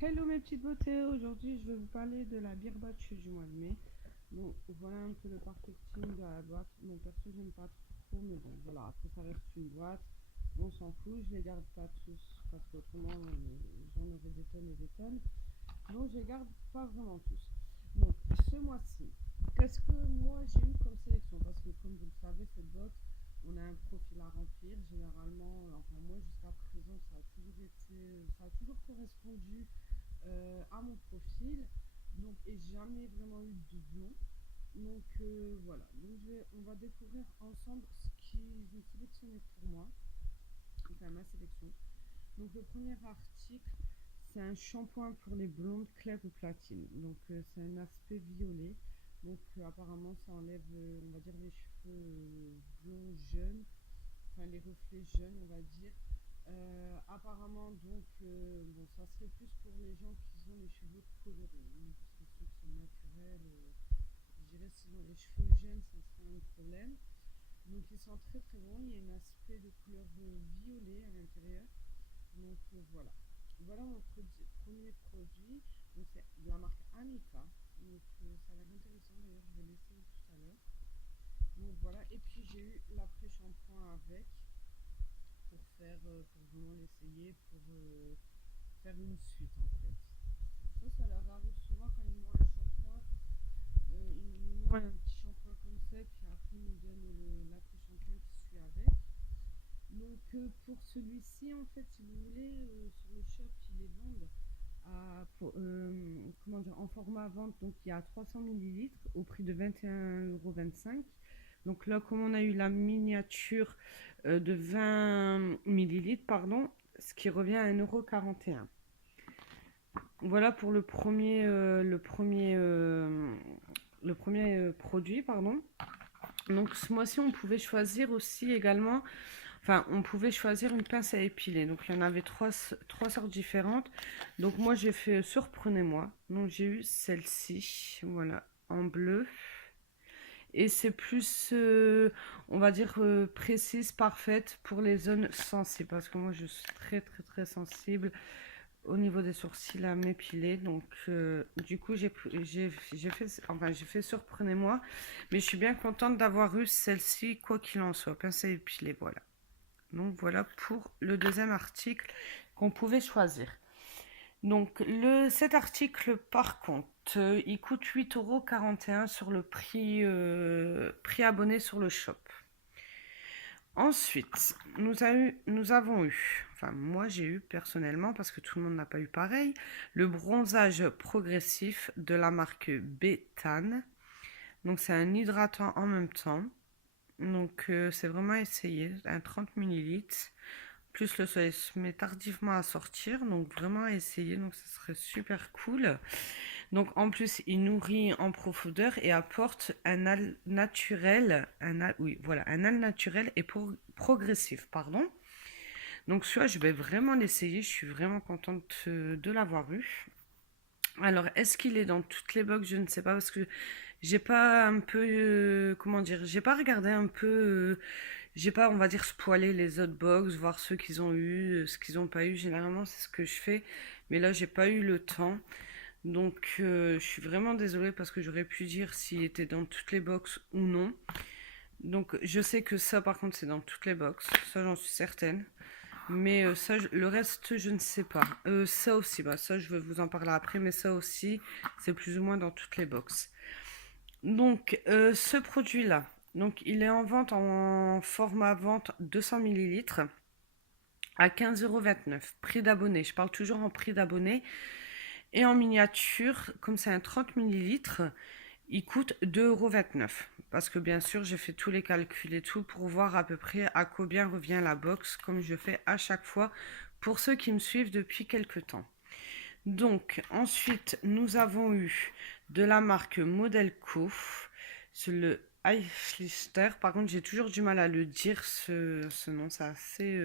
Hello mes petites beautés, aujourd'hui je vais vous parler de la birbatch du mois de mai. Bon, voilà un peu le marketing de la boîte. Bon, perso j'aime pas trop, mais bon, voilà, après ça reste une boîte. On s'en fout, je les garde pas tous parce qu'autrement j'en aurais des tonnes et des tonnes. Donc je les garde pas vraiment tous. Donc ce mois-ci, qu'est-ce que moi j'ai eu comme sélection? Parce que comme vous le savez, cette box, on a un profil à remplir. Généralement, enfin moi jusqu'à présent, ça a toujours correspondu à mon profil. Donc, et jamais vraiment eu de doublon. Donc voilà. Donc on va découvrir ensemble ce qu'ils ont sélectionné pour moi. Enfin ma sélection. Donc le premier article, c'est un shampoing pour les blondes claires ou platine. Donc c'est un aspect violet. Donc apparemment ça enlève, on va dire, les cheveux blonds jeunes, enfin les reflets jeunes, on va dire. Apparemment, donc, bon, ça serait plus pour les gens qui ont les cheveux colorés, hein, parce que ceux qui sont naturels, je dirais s'ils ont les cheveux jeunes, ça serait un problème. Donc, ils sont très très bons. Il y a un aspect de couleur violet à l'intérieur. Donc, voilà. Voilà mon premier produit. Donc, c'est de la marque Annika. Donc, ça a l'air intéressant. D'ailleurs, je vais l'essayer tout à l'heure. Donc, voilà. Et puis, j'ai eu l'après-shampoing avec pour vraiment l'essayer, pour faire une suite en fait. Ça leur arrive souvent quand ils m'ont un shampoing, ils m'ont un petit shampoing comme ça, puis après ils nous donnent l'après-shampoing qui suit avec. Donc pour celui-ci, en fait, si vous voulez, sur le shop, ils les vendent comment dire, en format vente, donc il y a 300 millilitres au prix de 21,25 €. Donc là, comme on a eu la miniature de 20 millilitres, pardon, ce qui revient à 1,41 €. Voilà pour le premier produit, pardon. Donc ce mois-ci, on pouvait choisir aussi également, enfin, on pouvait choisir une pince à épiler. Donc il y en avait trois sortes différentes. Donc moi, j'ai fait surprenez-moi. Donc j'ai eu celle-ci, voilà, en bleu. Et c'est plus, on va dire, précise, parfaite pour les zones sensibles. Parce que moi, je suis très, très, très sensible au niveau des sourcils à m'épiler. Donc, du coup, j'ai fait surprenez-moi. Mais je suis bien contente d'avoir eu celle-ci, quoi qu'il en soit. Pince à épiler, voilà. Donc, voilà pour le deuxième article qu'on pouvait choisir. Donc, cet article, par contre, il coûte 8,41 € sur le prix abonné sur le shop. Ensuite, nous avons eu, enfin moi j'ai eu personnellement, parce que tout le monde n'a pas eu pareil, le bronzage progressif de la marque Béthane. Donc c'est un hydratant en même temps. Donc c'est vraiment essayé, un 30 millilitres. Plus le soleil se met tardivement à sortir, donc vraiment à essayer, donc ça serait super cool. Donc en plus, il nourrit en profondeur et apporte un al naturel, oui, voilà, un al naturel et progressif, pardon. Donc celui-là, je vais vraiment l'essayer, je suis vraiment contente de l'avoir eu. Alors, est-ce qu'il est dans toutes les box? Je ne sais pas parce que j'ai pas un peu, comment dire, j'ai pas regardé un peu, j'ai pas, on va dire, spoilé les autres box, voir ceux qu'ils ont eu, ce qu'ils n'ont pas eu. Généralement, c'est ce que je fais, mais là, j'ai pas eu le temps. Donc, je suis vraiment désolée parce que j'aurais pu dire s'il était dans toutes les box ou non. Donc, je sais que ça, par contre, c'est dans toutes les box. Ça, j'en suis certaine. Mais le reste, je ne sais pas. Ça aussi, bah, ça, je vais vous en parler après. Mais ça aussi, c'est plus ou moins dans toutes les box. Donc, ce produit-là, donc, il est en vente en format vente 200 millilitres à 15,29 €. Prix d'abonné. Je parle toujours en prix d'abonné. Et en miniature, comme c'est un 30 millilitres, il coûte 2,29 €. Parce que bien sûr, j'ai fait tous les calculs et tout pour voir à peu près à combien revient la box, comme je fais à chaque fois pour ceux qui me suivent depuis quelques temps. Donc, ensuite, nous avons eu de la marque Modelco, c'est le Eiflister. Par contre, j'ai toujours du mal à le dire, ce nom, c'est assez...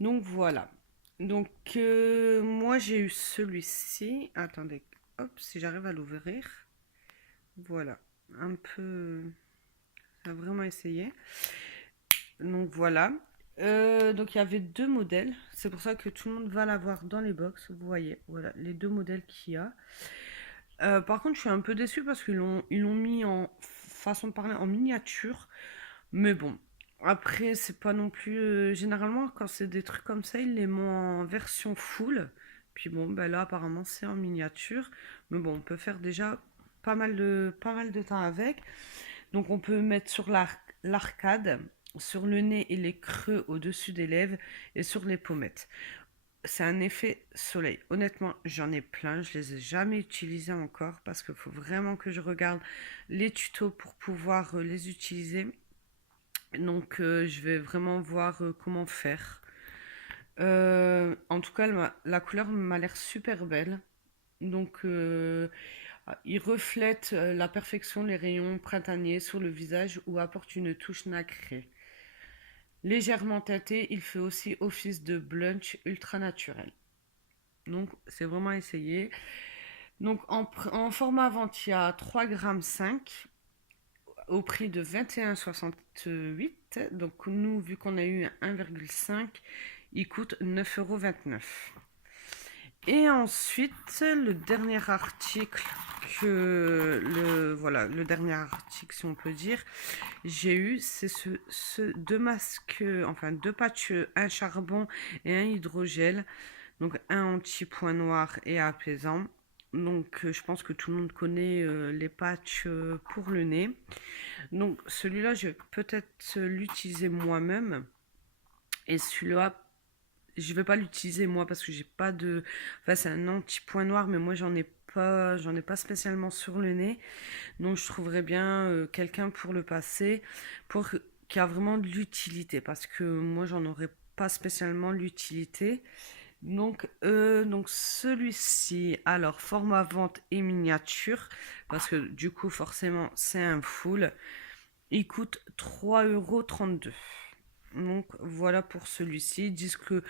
Donc, voilà. Donc, moi, j'ai eu celui-ci. Attendez, hop, si j'arrive à l'ouvrir. Voilà, un peu... Ça a vraiment essayé. Donc, voilà. Donc il y avait deux modèles. C'est pour ça que tout le monde va l'avoir dans les box. Vous voyez, voilà les deux modèles qu'il y a. Par contre, je suis un peu déçue parce qu'ils l'ont mis en façon de parler en miniature. Mais bon, après, c'est pas non plus. Généralement, quand c'est des trucs comme ça, ils les mettent en version full. Puis bon, ben là, apparemment, c'est en miniature. Mais bon, on peut faire déjà pas mal de temps avec. Donc, on peut mettre sur l'arcade, sur le nez et les creux au-dessus des lèvres et sur les pommettes. C'est un effet soleil. Honnêtement, j'en ai plein. Je les ai jamais utilisés encore parce qu'il faut vraiment que je regarde les tutos pour pouvoir les utiliser. Donc, je vais vraiment voir comment faire. En tout cas, la couleur m'a l'air super belle. Donc, il reflète la perfection, les rayons printaniers sur le visage ou apporte une touche nacrée. Légèrement teinté, il fait aussi office de blush ultra naturel. Donc, c'est vraiment essayé. Donc, en format vente, il y a 3,5 g au prix de 21,68 €. Donc, nous, vu qu'on a eu 1,5, il coûte 9,29 €. Et ensuite, le dernier article le dernier article, si on peut dire, j'ai eu, c'est deux masques, enfin deux patchs, un charbon et un hydrogel. Donc un anti-point noir et apaisant. Donc je pense que tout le monde connaît les patchs pour le nez. Donc celui-là, je vais peut-être l'utiliser moi-même. Et celui-là, je vais pas l'utiliser moi parce que j'ai pas de. Enfin, c'est un anti-point noir, mais moi j'en ai pas spécialement sur le nez. Donc je trouverais bien quelqu'un pour le passer, pour qui a vraiment de l'utilité, parce que moi j'en aurais pas spécialement l'utilité. Donc celui-ci, alors format vente et miniature, parce que du coup forcément c'est un full, il coûte 3,32 €. Donc voilà pour celui-ci. Ils disent que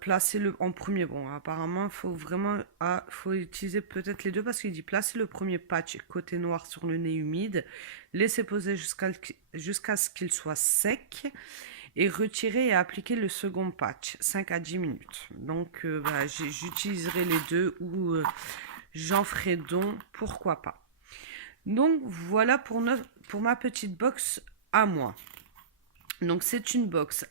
placer le en premier, bon apparemment il faut vraiment faut utiliser peut-être les deux parce qu'il dit placer le premier patch côté noir sur le nez humide, laisser poser jusqu'à ce qu'il soit sec et retirer et appliquer le second patch 5 à 10 minutes. Donc j'utiliserai les deux ou j'en ferai don, pourquoi pas. Donc voilà pour ma petite box à moi. Donc c'est une box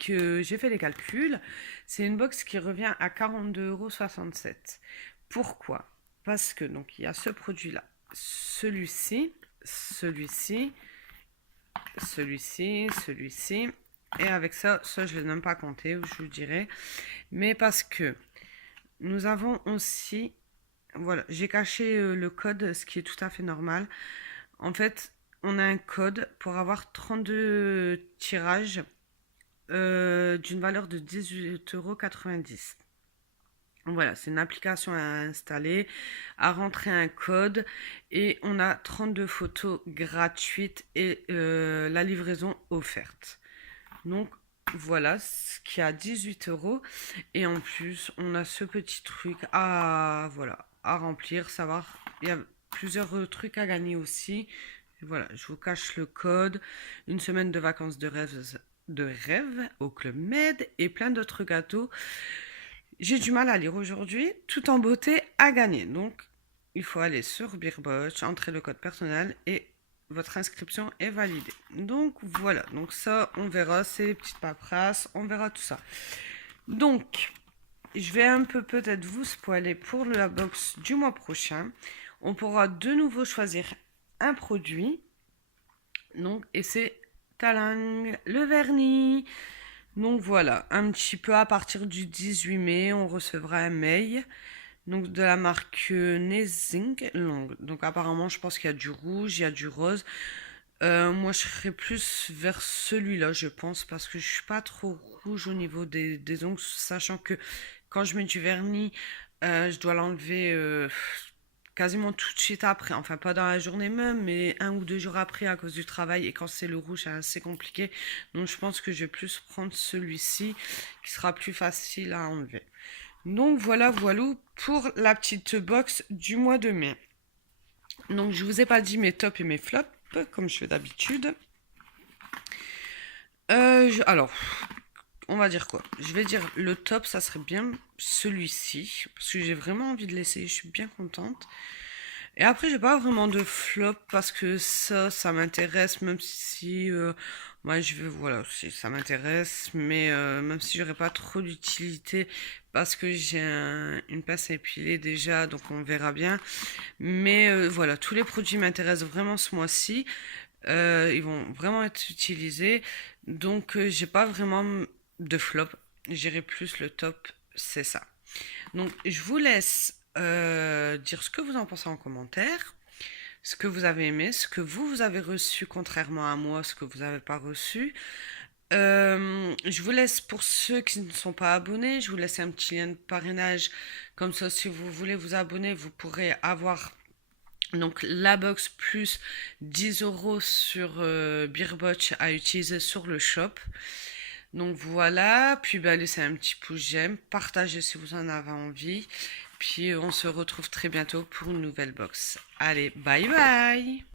que j'ai fait les calculs, c'est une box qui revient à 42,67 €. Pourquoi? Parce que donc il y a ce produit-là, celui-ci, celui-ci, celui-ci, et avec ça je ne l'ai même pas compté, je vous dirai, mais parce que nous avons aussi, voilà, j'ai caché le code, ce qui est tout à fait normal. En fait, on a un code pour avoir 32 tirages d'une valeur de 18,90 €. Voilà, c'est une application à installer, à rentrer un code et on a 32 photos gratuites et la livraison offerte. Donc voilà, ce qui est à 18 € et en plus on a ce petit truc à remplir, savoir, il y a plusieurs trucs à gagner aussi. Voilà, je vous cache le code, une semaine de vacances de rêve au Club Med et plein d'autres gâteaux. J'ai du mal à lire aujourd'hui, tout en beauté à gagner. Donc, il faut aller sur Birboche, entrer le code personnel et votre inscription est validée. Donc, voilà. Donc, ça, on verra. C'est les petites paperasses. On verra tout ça. Donc, je vais un peu peut-être vous spoiler pour la box du mois prochain. On pourra de nouveau choisir un produit. Donc, et c'est talang, le vernis. Donc voilà, un petit peu à partir du 18 mai, on recevra un mail donc de la marque Nezing Long. Donc apparemment, je pense qu'il y a du rouge, il y a du rose. Moi, je serais plus vers celui-là, je pense, parce que je suis pas trop rouge au niveau des ongles, sachant que quand je mets du vernis, je dois l'enlever quasiment tout de suite après. Enfin, pas dans la journée même, mais 1 ou 2 jours après à cause du travail. Et quand c'est le rouge, c'est assez compliqué. Donc, je pense que je vais plus prendre celui-ci qui sera plus facile à enlever. Donc, voilà pour la petite box du mois de mai. Donc, je vous ai pas dit mes tops et mes flops, comme je fais d'habitude. Alors, on va dire quoi? Je vais dire le top, ça serait bien celui-ci. Parce que j'ai vraiment envie de l'essayer, je suis bien contente. Et après, j'ai pas vraiment de flop parce que ça m'intéresse, même si moi je veux, voilà, ça m'intéresse, mais même si j'aurais pas trop d'utilité parce que j'ai une pince à épiler déjà, donc on verra bien. Mais voilà, tous les produits m'intéressent vraiment ce mois-ci. Ils vont vraiment être utilisés, donc j'ai pas vraiment de flop. J'irai plus le top, c'est ça. Donc, je vous laisse dire ce que vous en pensez en commentaire, ce que vous avez aimé, ce que vous avez reçu contrairement à moi, ce que vous n'avez pas reçu. Je vous laisse pour ceux qui ne sont pas abonnés, je vous laisse un petit lien de parrainage. Comme ça, si vous voulez vous abonner, vous pourrez avoir donc la box plus 10 euros sur Beerbotch à utiliser sur le shop. Donc voilà, puis bah, laissez un petit pouce j'aime, partagez si vous en avez envie. Puis on se retrouve très bientôt pour une nouvelle box. Allez, bye bye!